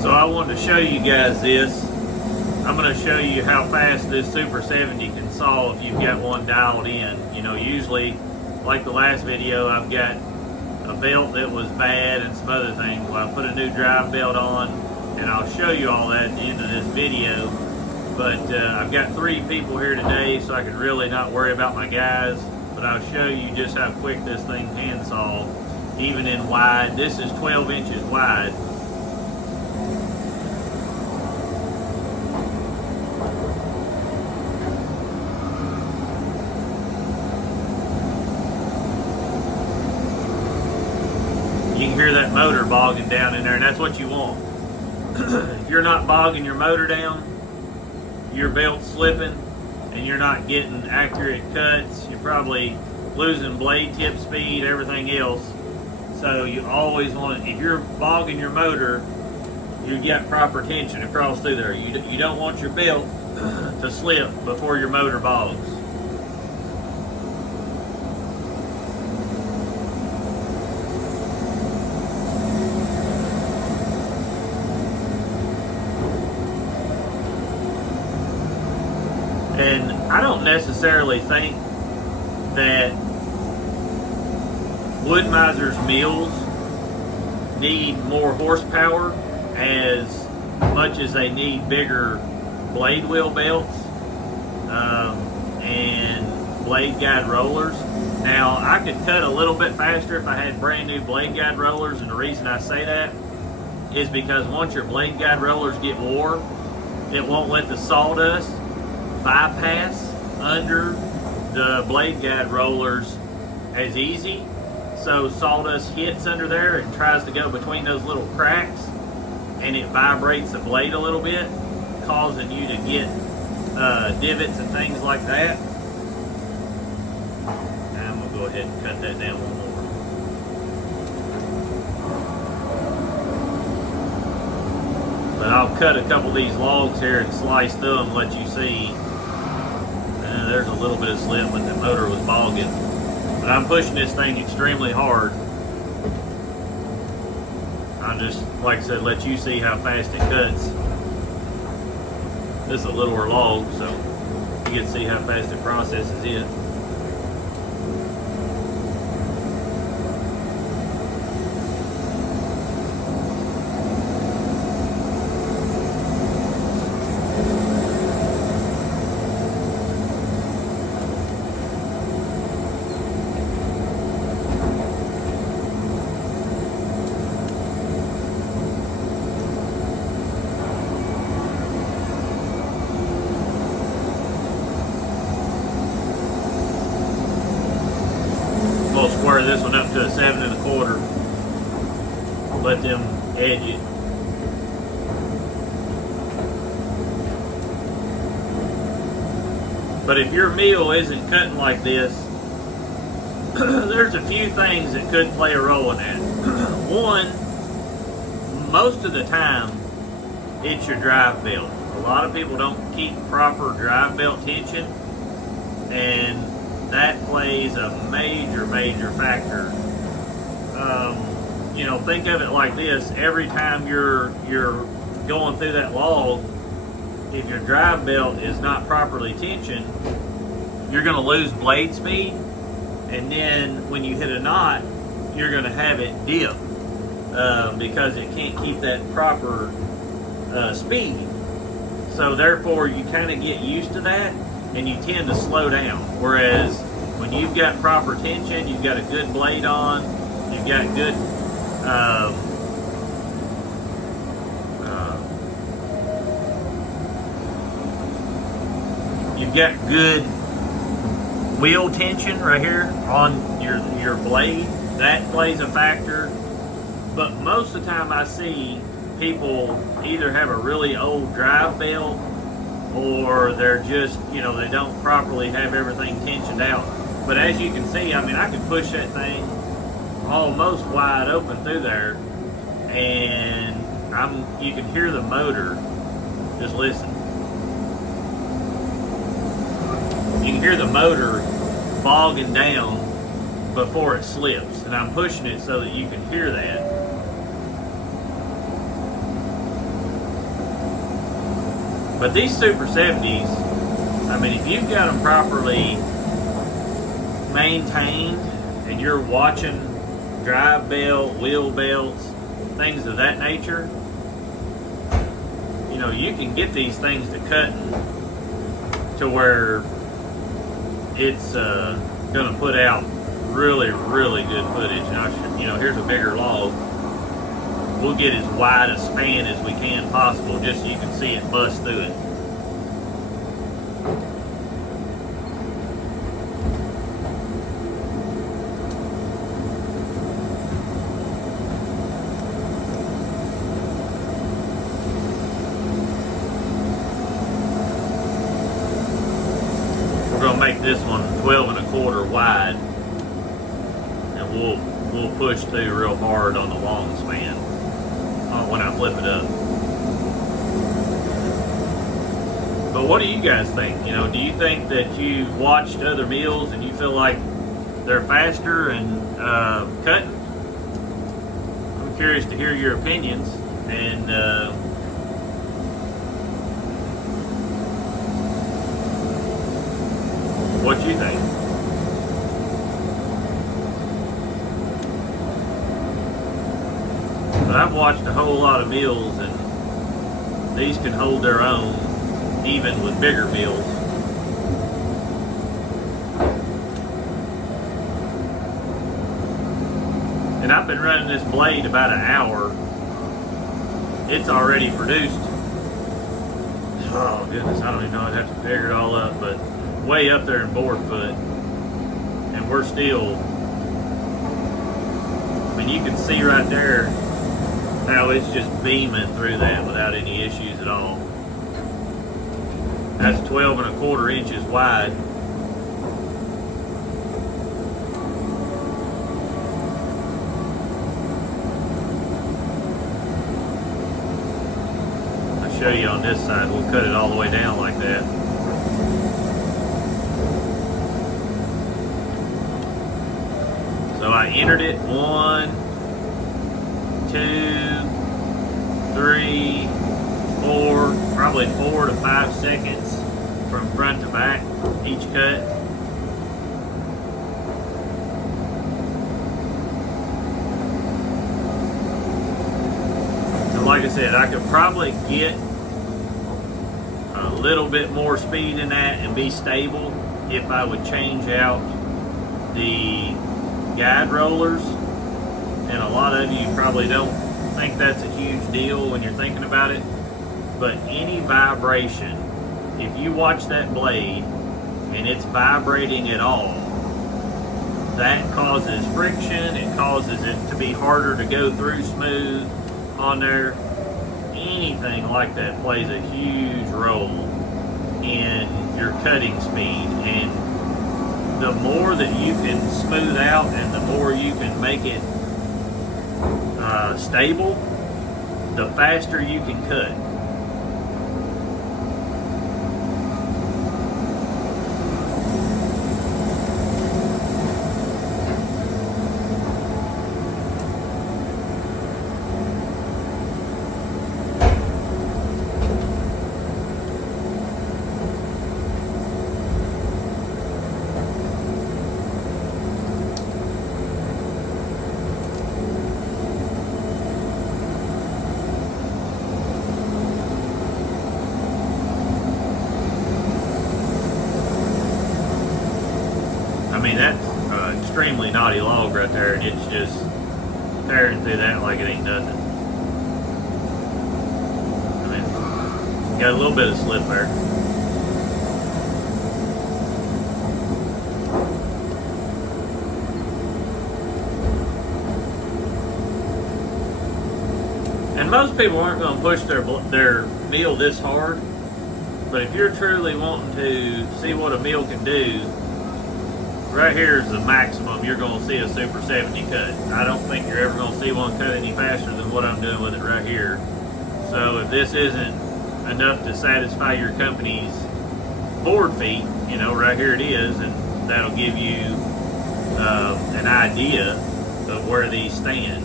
So I wanted to show you guys this. I'm going to show you how fast this Super 70 can saw if you've got one dialed in. You know, usually, like the last video, I've got a belt that was bad and some other things. Well, I put a new drive belt on, and I'll show you all that at the end of this video. But I've got 3 people here today, so I can really not worry about my guys. But I'll show you just how quick this thing can saw, even in wide. This is 12 inches wide. You can hear that motor bogging down in there, and that's what you want. If you're not bogging your motor down, your belt's slipping, and you're not getting accurate cuts, you're probably losing blade tip speed, everything else. So you always want to, if you're bogging your motor, you get proper tension across through there. You don't want your belt to slip before your motor bogs. And I don't necessarily think that woodmizers mills need more horsepower as much as they need bigger blade wheel belts and blade guide rollers. Now, I could cut a little bit faster if I had brand new blade guide rollers, and the reason I say that is because once your blade guide rollers get wore, it won't let the sawdust bypass under the blade guide rollers as easy. So sawdust hits under there and tries to go between those little cracks, and it vibrates the blade a little bit, causing you to get divots and things like that. Now I'm going to go ahead and cut that down one more. But I'll cut a couple of these logs here and slice through them, let you see. There's a little bit of slip, but the motor was bogging. But I'm pushing this thing extremely hard. I'll just, like I said, let you see how fast it cuts. This is a littler log, so you can see how fast it processes it. We'll square this one up to a 7 1/4. Let them edge it. But if your mill isn't cutting like this, there's a few things that could play a role in that. One, most of the time, it's your drive belt. A lot of people don't keep proper drive belt tension, and that plays a major factor. You know, think of it like this: every time you're going through that log, if your drive belt is not properly tensioned, you're going to lose blade speed, and then when you hit a knot, you're going to have it dip because it can't keep that proper speed. So therefore, you kind of get used to that, and you tend to slow down. Whereas when you've got proper tension, you've got a good blade on, you've got good wheel tension right here on your blade. That plays a factor. But most of the time I see people either have a really old drive belt, or they're just, you know, they don't properly have everything tensioned out. But as you can see, I mean, I can push that thing almost wide open through there, and you can hear the motor. Just listen. You can hear the motor bogging down before it slips, and I'm pushing it so that you can hear that. But these Super 70s, I mean, if you've got them properly maintained and you're watching drive belt, wheel belts, things of that nature, you know, you can get these things to cutting to where it's going to put out really, really good footage. Now, you know, here's a bigger log. We'll get as wide a span as we can possible, just so you can see it bust through it. We're going to make this one 12 1/4 wide, and we'll push through real hard on the long span when I flip it up. But what do you guys think? You know, do you think that you've watched other mills and you feel like they're faster and cutting? I'm curious to hear your opinions and what you think. But I've watched a whole lot of mills, and these can hold their own even with bigger mills. And I've been running this blade about an hour. It's already produced, oh goodness, I don't even know, I'd have to figure it all up, but way up there in board foot. And we're still, I mean, you can see right there how it's just beaming through that without any issues at all. That's 12 1/4 inches wide. I'll show you on this side. We'll cut it all the way down like that. So I entered it 1, 2, 3, 4, probably 4 to 5 seconds from front to back each cut. So like I said, I could probably get a little bit more speed in that and be stable if I would change out the guide rollers. And a lot of you probably don't think that's a huge deal when you're thinking about it, but any vibration, if you watch that blade and it's vibrating at all, that causes friction. It causes it to be harder to go through smooth on there. Anything like that plays a huge role in your cutting speed, and the more that you can smooth out and the more you can make it stable, the faster you can cut. I mean, that's an extremely knotty log right there, and it's just tearing through that like it ain't nothing. I mean, got a little bit of slip there. And most people aren't going to push their mill this hard, but if you're truly wanting to see what a mill can do, right here is the maximum you're going to see a Super 70 cut. I don't think you're ever going to see one cut any faster than what I'm doing with it right here. So if this isn't enough to satisfy your company's board feet, you know, right here it is, and that'll give you an idea of where these stand.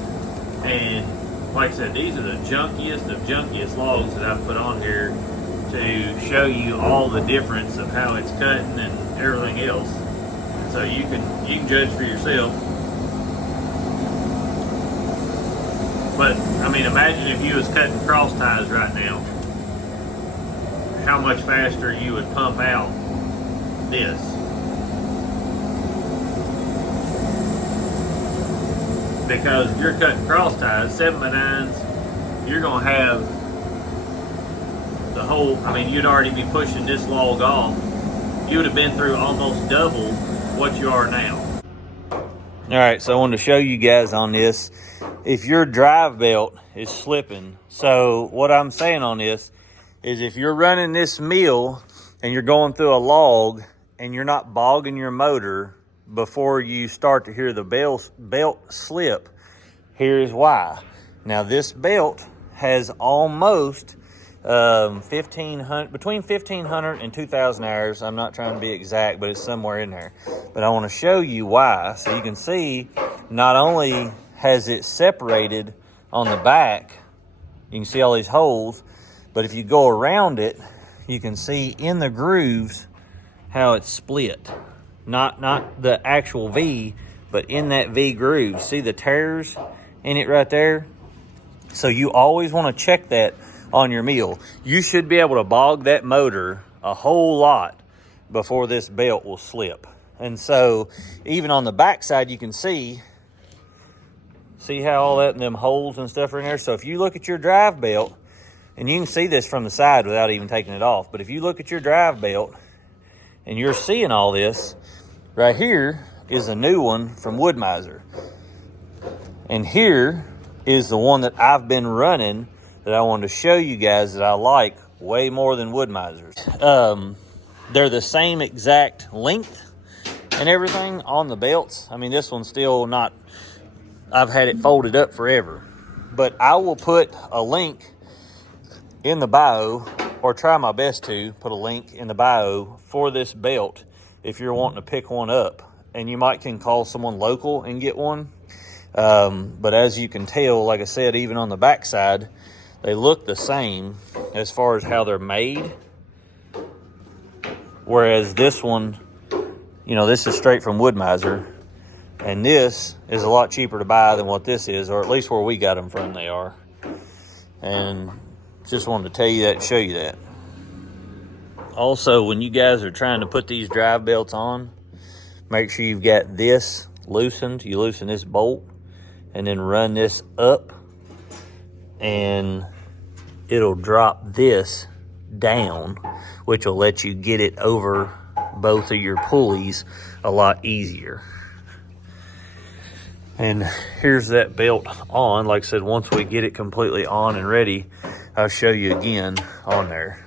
And like I said, these are the junkiest of junkiest logs that I've put on here, to show you all the difference of how it's cutting and everything else. So you can judge for yourself. But I mean, imagine if you was cutting cross ties right now, how much faster you would pump out this. Because if you're cutting cross ties, 7x9s, you're gonna have the whole, I mean, you'd already be pushing this log off. You would have been through almost double what you are now. All right, so I wanted to show you guys on this. If your drive belt is slipping, so what I'm saying on this is if you're running this mill and you're going through a log and you're not bogging your motor before you start to hear the belt slip, here's why. Now this belt has almost 1,500, between 1,500 and 2,000 hours. I'm not trying to be exact, but it's somewhere in there. But I want to show you why. So you can see, not only has it separated on the back, you can see all these holes, but if you go around it, you can see in the grooves how it's split. Not the actual V, but in that V groove. See the tears in it right there? So you always want to check that on your mill. You should be able to bog that motor a whole lot before this belt will slip. And so even on the back side, you can see how all that and them holes and stuff are in there. So if you look at your drive belt, and you can see this from the side without even taking it off, but if you look at your drive belt and you're seeing all this, right here is a new one from Woodmizer. And here is the one that I've been running that I wanted to show you guys that I like way more than Woodmizer's. They're the same exact length and everything on the belts. I mean, this one's still not, I've had it folded up forever. But I will put a link in the bio, or try my best to put a link in the bio for this belt if you're wanting to pick one up. And you might can call someone local and get one. But as you can tell, like I said, even on the back side, they look the same as far as how they're made. Whereas this one, you know, this is straight from Woodmizer. And this is a lot cheaper to buy than what this is, or at least where we got them from they are. And just wanted to tell you that, show you that. Also, when you guys are trying to put these drive belts on, make sure you've got this loosened. You loosen this bolt and then run this up, and it'll drop this down, which will let you get it over both of your pulleys a lot easier. And here's that belt on. Like I said, once we get it completely on and ready, I'll show you again on there.